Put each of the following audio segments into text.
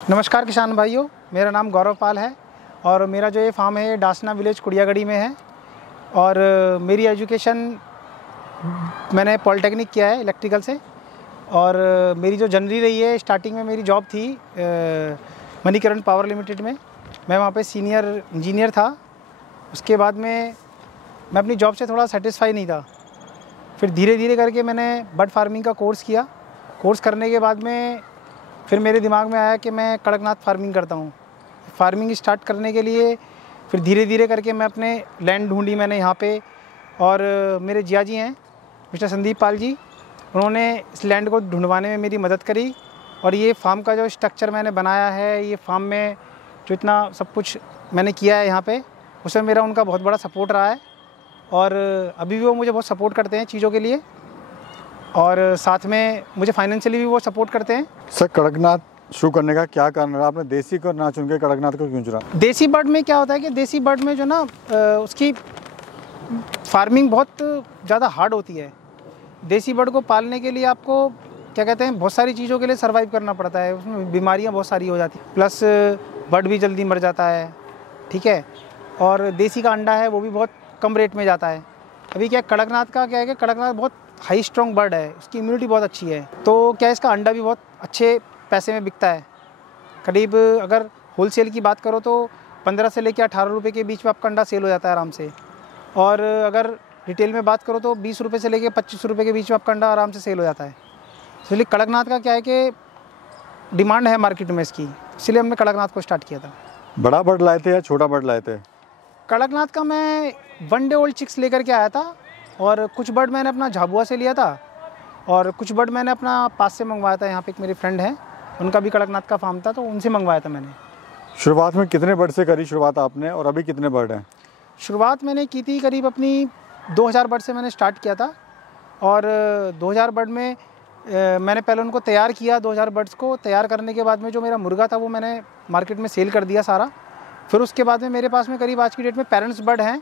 नमस्कार किसान भाइयों, मेरा नाम गौरव पाल है और मेरा जो ये फार्म है ये डासना विलेज कुड़ियागढ़ी में है। और मेरी एजुकेशन मैंने पॉलिटेक्निक किया है इलेक्ट्रिकल से। और मेरी जो जर्नी रही है, स्टार्टिंग में मेरी जॉब थी मणिकरण पावर लिमिटेड में। मैं वहाँ पे सीनियर इंजीनियर था। उसके बाद में मैं अपनी जॉब से थोड़ा सेटिस्फाई नहीं था। फिर धीरे धीरे करके मैंने बर्ड फार्मिंग का कोर्स किया। कोर्स करने के बाद में फिर मेरे दिमाग में आया कि मैं कड़कनाथ फार्मिंग करता हूँ। फार्मिंग स्टार्ट करने के लिए फिर धीरे धीरे करके मैं अपने लैंड ढूंढी मैंने यहाँ पे। और मेरे जिया जी हैं मिस्टर संदीप पाल जी, उन्होंने इस लैंड को ढूंढवाने में मेरी मदद करी। और ये फार्म का जो स्ट्रक्चर मैंने बनाया है, ये फार्म में जो इतना सब कुछ मैंने किया है यहाँ पे, उसमें मेरा उनका बहुत बड़ा सपोर्ट रहा है। और अभी भी वो मुझे बहुत सपोर्ट करते हैं चीज़ों के लिए, और साथ में मुझे फाइनेंशियली भी वो सपोर्ट करते हैं। सर, कड़कनाथ शुरू करने का क्या कारण रहा? आपने देसी को ना चुन के कड़कनाथ को क्यों चुना? देसी बर्ड में क्या होता है कि देसी बर्ड में जो ना उसकी फार्मिंग बहुत ज़्यादा हार्ड होती है। देसी बर्ड को पालने के लिए आपको क्या कहते हैं, बहुत सारी चीज़ों के लिए सर्वाइव करना पड़ता है। उसमें बीमारियां बहुत सारी हो जाती हैं, प्लस बर्ड भी जल्दी मर जाता है, ठीक है। और देसी का अंडा है वो भी बहुत कम रेट में जाता है। अभी क्या कड़कनाथ का क्या है कि कड़कनाथ बहुत हाई स्ट्रॉन्ग बर्ड है, उसकी इम्यूनिटी बहुत अच्छी है, तो क्या इसका अंडा भी बहुत अच्छे पैसे में बिकता है। करीब अगर होलसेल की बात करो तो 15 से लेकर 18 रुपये के बीच में आपका अंडा सेल हो जाता है आराम से। और अगर रिटेल में बात करो तो 20 रुपये से लेकर 25 रुपये के बीच में आपका अंडा आराम से सेल हो जाता है। इसलिए कड़कनाथ का क्या है कि डिमांड है मार्केट में इसकी, इसलिए हमने कड़कनाथ को स्टार्ट किया था। बड़ा बर्ड लाए थे या छोटा बर्ड लाए थे? कड़कनाथ का मैं 1 डे ओल्ड चिक्स लेकर के आया था, और कुछ बर्ड मैंने अपना झाबुआ से लिया था, और कुछ बर्ड मैंने अपना पास से मंगवाया था। यहाँ पे एक मेरे फ्रेंड हैं, उनका भी कड़कनाथ का फार्म था, तो उनसे मंगवाया था मैंने। शुरुआत में कितने बर्ड से करी शुरुआत आपने, और अभी कितने बर्ड हैं? शुरुआत मैंने की थी करीब अपनी 2000 बर्ड से मैंने स्टार्ट किया था। और 2000 बर्ड में मैंने पहले उनको तैयार किया। 2000 बर्ड्स को तैयार करने के बाद में जो मेरा मुर्गा था वो मैंने मार्केट में सेल कर दिया सारा। फिर उसके बाद में मेरे पास में करीब आज की डेट में पेरेंट्स बर्ड हैं,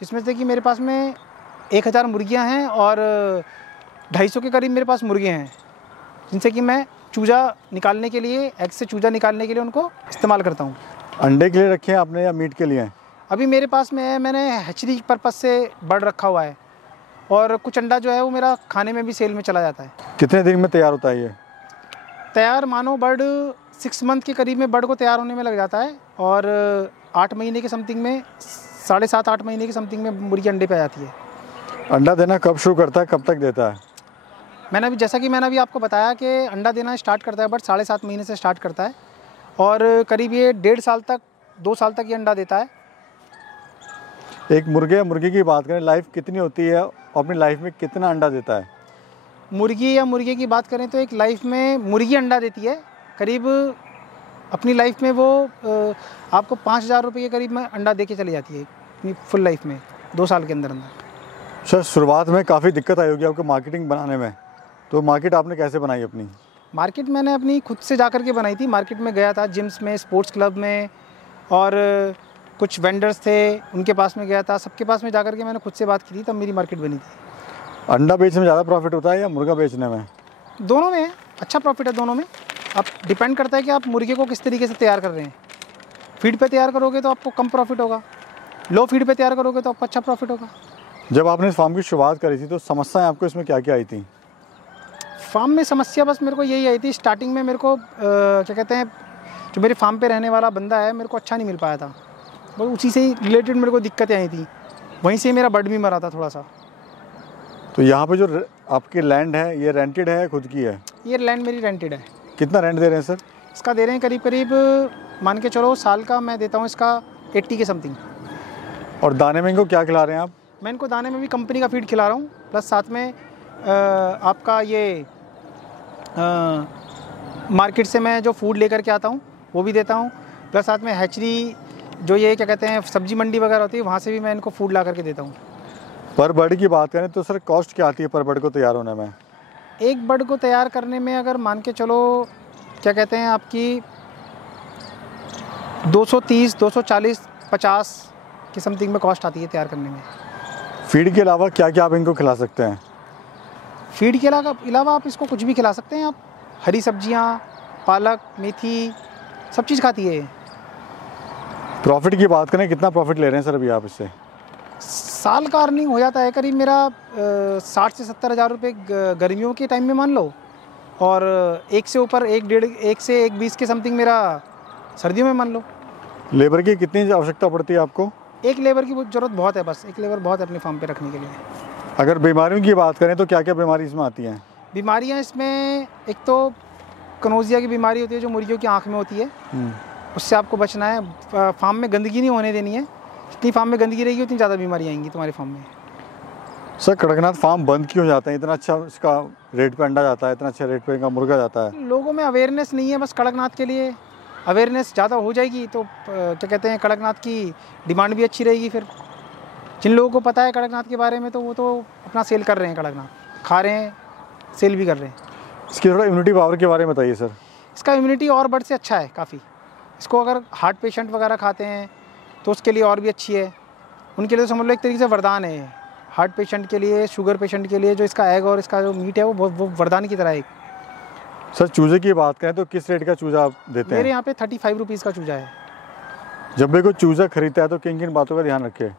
जिसमें से कि मेरे पास में 1000 मुर्गियां हैं और 250 के करीब मेरे पास मुर्गे हैं, जिनसे कि मैं चूजा निकालने के लिए, एग से चूजा निकालने के लिए उनको इस्तेमाल करता हूँ। अंडे के लिए रखे हैं आपने या मीट के लिए हैं? अभी मेरे पास में है, मैंने हैचरी पर्पज़ से बर्ड रखा हुआ है, और कुछ अंडा जो है वो मेरा खाने में भी सेल में चला जाता है। कितने दिन में तैयार होता है ये? तैयार मानो बर्ड 6 मंथ के करीब में बर्ड को तैयार होने में लग जाता है, और 8 महीने के समथिंग में, 7.5-8 महीने के समथिंग में मुर्गी अंडे पे आ जाती है। अंडा देना कब शुरू करता है, कब तक देता है? मैंने अभी आपको बताया कि अंडा देना स्टार्ट करता है बट 7.5 महीने से स्टार्ट करता है, और करीब ये 1.5 साल तक, 2 साल तक ये अंडा देता है। एक मुर्गे या मुर्गी की बात करें, लाइफ कितनी होती है और अपनी लाइफ में कितना अंडा देता है? मुर्गी या मुर्गे की बात करें तो एक लाइफ में मुर्गी अंडा देती है करीब, अपनी लाइफ में वो आपको 5000 रुपये के करीब में अंडा दे के चली जाती है अपनी फुल लाइफ में, 2 साल के अंदर अंदर। सर, शुरुआत में काफ़ी दिक्कत आई होगी आपको मार्केटिंग बनाने में, तो मार्केट आपने कैसे बनाई अपनी? मार्केट मैंने अपनी खुद से जा कर के बनाई थी। मार्केट में गया था, जिम्स में, स्पोर्ट्स क्लब में, और कुछ वेंडर्स थे उनके पास में गया था, सबके पास में जा कर के मैंने खुद से बात की थी, तब मेरी मार्केट बनी थी। अंडा बेचने में ज़्यादा प्रॉफिट होता है या मुर्गा बेचने में? दोनों में अच्छा प्रॉफिट है, दोनों में। अब डिपेंड करता है कि आप मुर्गे को किस तरीके से तैयार कर रहे हैं। फीड पे तैयार करोगे तो आपको कम प्रॉफिट होगा, लो फीड पे तैयार करोगे तो आपको अच्छा प्रॉफिट होगा। जब आपने इस फार्म की शुरुआत करी थी तो समस्याएं आपको इसमें क्या क्या आई थी? फार्म में समस्या बस मेरे को यही आई थी स्टार्टिंग में। मेरे को क्या कहते हैं, जो मेरे फार्म पे रहने वाला बंदा है, मेरे को अच्छा नहीं मिल पाया था, बस उसी से ही रिलेटेड मेरे को दिक्कतें आई थी। वहीं से मेरा बर्ड भी मरा था थोड़ा सा। तो यहाँ पे जो आपकी लैंड है, ये रेंटेड है, खुद की है? ये लैंड मेरी रेंटेड है। कितना रेंट दे रहे हैं सर? इसका दे रहे हैं करीब मान के चलो साल का मैं देता हूँ इसका 80 के समथिंग। और दाने में इनको क्या खिला रहे हैं आप? मैं इनको दाने में भी कंपनी का फीड खिला रहा हूँ, प्लस साथ में आपका ये मार्केट से मैं जो फूड लेकर के आता हूँ वो भी देता हूँ, प्लस साथ में हैचरी जो ये क्या कहते हैं सब्जी मंडी वगैरह होती है, वहाँ से भी मैं इनको फूड ला करके देता हूँ। पर बर्ड की बात करें तो सर कॉस्ट क्या आती है पर बर्ड को तैयार होने में? एक बर्ड को तैयार करने में अगर मान के चलो क्या कहते हैं आपकी 230, 240, 50 की समथिंग में कॉस्ट आती है तैयार करने में। फीड के अलावा क्या क्या आप इनको खिला सकते हैं? फीड के अलावा आप इसको कुछ भी खिला सकते हैं। आप हरी सब्जियां, पालक, मेथी, सब चीज़ खाती है ये। प्रॉफिट की बात करें, कितना प्रॉफिट ले रहे हैं सर अभी आप इससे? साल का अर्निंग हो जाता है करीब मेरा 60 से 70 हज़ार रुपये गर्मियों के टाइम में मान लो, और एक से ऊपर 1 से 1.20 के समथिंग मेरा सर्दियों में मान लो। लेबर की कितनी आवश्यकता पड़ती है आपको? एक लेबर की ज़रूरत बहुत है, बस एक लेबर बहुत है अपनी फार्म पे रखने के लिए। अगर बीमारियों की बात करें तो क्या क्या बीमारी इसमें आती हैं? बीमारियां इसमें एक तो कनोजिया की बीमारी होती है जो मुर्गियों की आँख में होती है, उससे आपको बचना है। फार्म में गंदगी नहीं होने देनी है, जितनी फार्म में गंदगी रहेगी उतनी ज़्यादा बीमारी आएंगी तुम्हारे फार्म में। सर कड़कनाथ फार्म बंद क्यों जाता है? इतना अच्छा इसका रेट पे अंडा जाता है, इतना अच्छा रेट पे इनका मुर्गा जाता है। लोगों में अवेयरनेस नहीं है, बस कड़कनाथ के लिए अवेयरनेस ज़्यादा हो जाएगी तो क्या कहते हैं, कड़कनाथ की डिमांड भी अच्छी रहेगी। फिर जिन लोगों को पता है कड़कनाथ के बारे में तो वो तो अपना सेल कर रहे हैं, कड़कनाथ खा रहे हैं, सेल भी कर रहे हैं। इसकी थोड़ा इम्यूनिटी पावर के बारे में बताइए सर। इसका इम्यूनिटी और बर्ड से अच्छा है काफ़ी। इसको अगर हार्ट पेशेंट वगैरह खाते हैं तो उसके लिए और भी अच्छी है, उनके लिए तो समझ लो एक तरीके से वरदान है। हार्ट पेशेंट के लिए, शुगर पेशेंट के लिए जो इसका एग और इसका जो मीट है वो वरदान की तरह है। सर चूजे की बात करें तो किस रेट का चूजा आप देते हैं? मेरे यहाँ पे 35 रुपीज़ का चूजा है। जब भी कोई चूजा खरीदता है तो किन किन बातों का ध्यान रखे?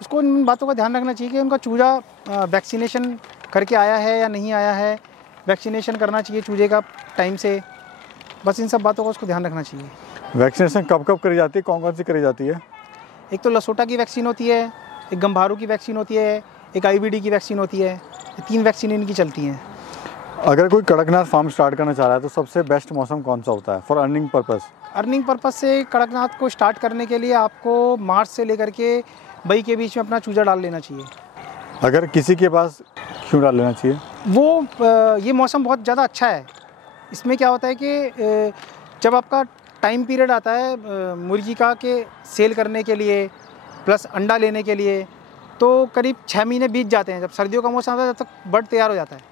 उसको इन बातों का ध्यान रखना चाहिए कि उनका चूजा वैक्सीनेशन करके आया है या नहीं आया है, वैक्सीनेशन करना चाहिए चूजे का टाइम से, बस इन सब बातों का उसको ध्यान रखना चाहिए। वैक्सीनेशन कब कब करी जाती है, कौन कौन सी करी जाती है? एक तो लसोटा की वैक्सीन होती है, एक गंभारू की वैक्सीन होती है, एक IBD की वैक्सीन होती है। ये 3 वैक्सीन इनकी चलती हैं। अगर कोई कड़कनाथ फार्म स्टार्ट करना चाह रहा है तो सबसे बेस्ट मौसम कौन सा होता है for earning purpose? Earning purpose से कड़कनाथ को स्टार्ट करने के लिए आपको मार्च से लेकर के मई के बीच में अपना चूजा डाल लेना चाहिए। अगर किसी के पास क्यों डाल लेना चाहिए? वो ये मौसम बहुत ज़्यादा अच्छा है। इसमें क्या होता है कि जब आपका टाइम पीरियड आता है मुर्गी का के सेल करने के लिए प्लस अंडा लेने के लिए, तो करीब 6 महीने बीत जाते हैं। जब सर्दियों का मौसम आता है तब तक बर्ड तैयार हो जाता है,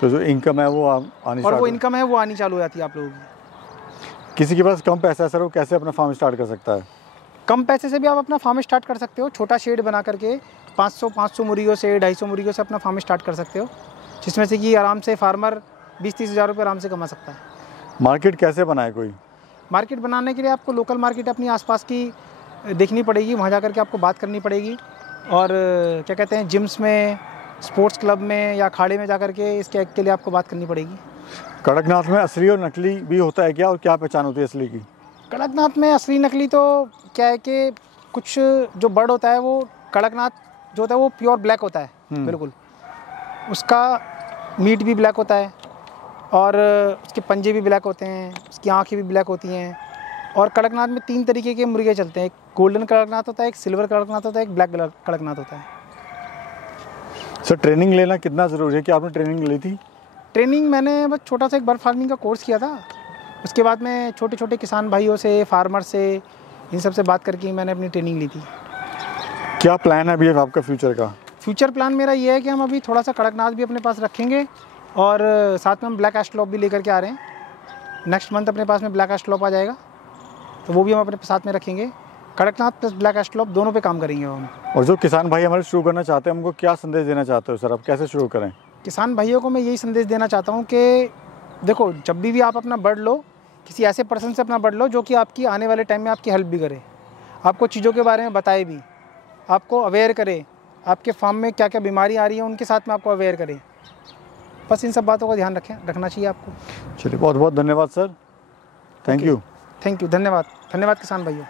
तो जो इनकम है वो आनी और वो इनकम है वो आनी चालू हो जाती है आप लोगों की। किसी के पास कम पैसा है सर, वो कैसे अपना फार्म स्टार्ट कर सकता है? कम पैसे से भी आप अपना फार्म स्टार्ट कर सकते हो। छोटा शेड बना करके 500 मुर्गियों से 250 मुर्गियों से अपना फार्म स्टार्ट कर सकते हो, जिसमें से कि आराम से फार्मर 20-30 हज़ार रुपये आराम से कमा सकता है। मार्केट कैसे बनाए? कोई मार्केट बनाने के लिए आपको लोकल मार्केट अपनी आसपास की देखनी पड़ेगी, वहाँ जा करके आपको बात करनी पड़ेगी, और क्या कहते हैं जिम्स में, स्पोर्ट्स क्लब में या अखाड़े में जा करके इसके एग के लिए आपको बात करनी पड़ेगी। कड़कनाथ में असली और नकली भी होता है क्या, और क्या पहचान होती है असली की? कड़कनाथ में असली नकली तो क्या है कि कुछ जो बर्ड होता है वो कड़कनाथ जो होता है वो प्योर ब्लैक होता है, बिल्कुल उसका मीट भी ब्लैक होता है, और उसके पंजे भी ब्लैक होते हैं, उसकी आँखें भी ब्लैक होती हैं। और कड़कनाथ में 3 तरीके के मुर्गे चलते हैं, एक गोल्डन कड़कनाथ होता है, एक सिल्वर कड़कनाथ होता है, एक ब्लैक कड़कनाथ होता है। सर ट्रेनिंग लेना कितना ज़रूरी है? कि आपने ट्रेनिंग ली थी? ट्रेनिंग मैंने बस छोटा सा एक बर्ड फार्मिंग का कोर्स किया था, उसके बाद मैं छोटे छोटे किसान भाइयों से, फार्मर से, इन सब से बात करके मैंने अपनी ट्रेनिंग ली थी। क्या प्लान है अभी आपका फ्यूचर का? फ्यूचर प्लान मेरा ये है कि हम अभी थोड़ा सा कड़कनाथ भी अपने पास रखेंगे, और साथ में हम ब्लैक एस्ट्लॉप भी लेकर के आ रहे हैं। नेक्स्ट मंथ अपने पास में ब्लैक एस्ट्लॉप आ जाएगा, तो वो भी हम अपने साथ में रखेंगे। कड़कनाथ प्लस ब्लैक एस्ट्लॉप दोनों पे काम करेंगे हम। और जो किसान भाई हमारे शुरू करना चाहते हैं, उनको क्या संदेश देना चाहते हो सर, आप कैसे शुरू करें? किसान भाइयों को मैं यही संदेश देना चाहता हूँ कि देखो, जब भी आप अपना बर्ड लो, किसी ऐसे पर्सन से अपना बर्ड लो जो कि आपकी आने वाले टाइम में आपकी हेल्प भी करे, आपको चीज़ों के बारे में बताए भी, आपको अवेयर करे, आपके फार्म में क्या क्या बीमारी आ रही है उनके साथ में आपको अवेयर करे। बस इन सब बातों का ध्यान रखना चाहिए आपको। चलिए, बहुत बहुत धन्यवाद सर। Thank you. धन्यवाद किसान भाइयों।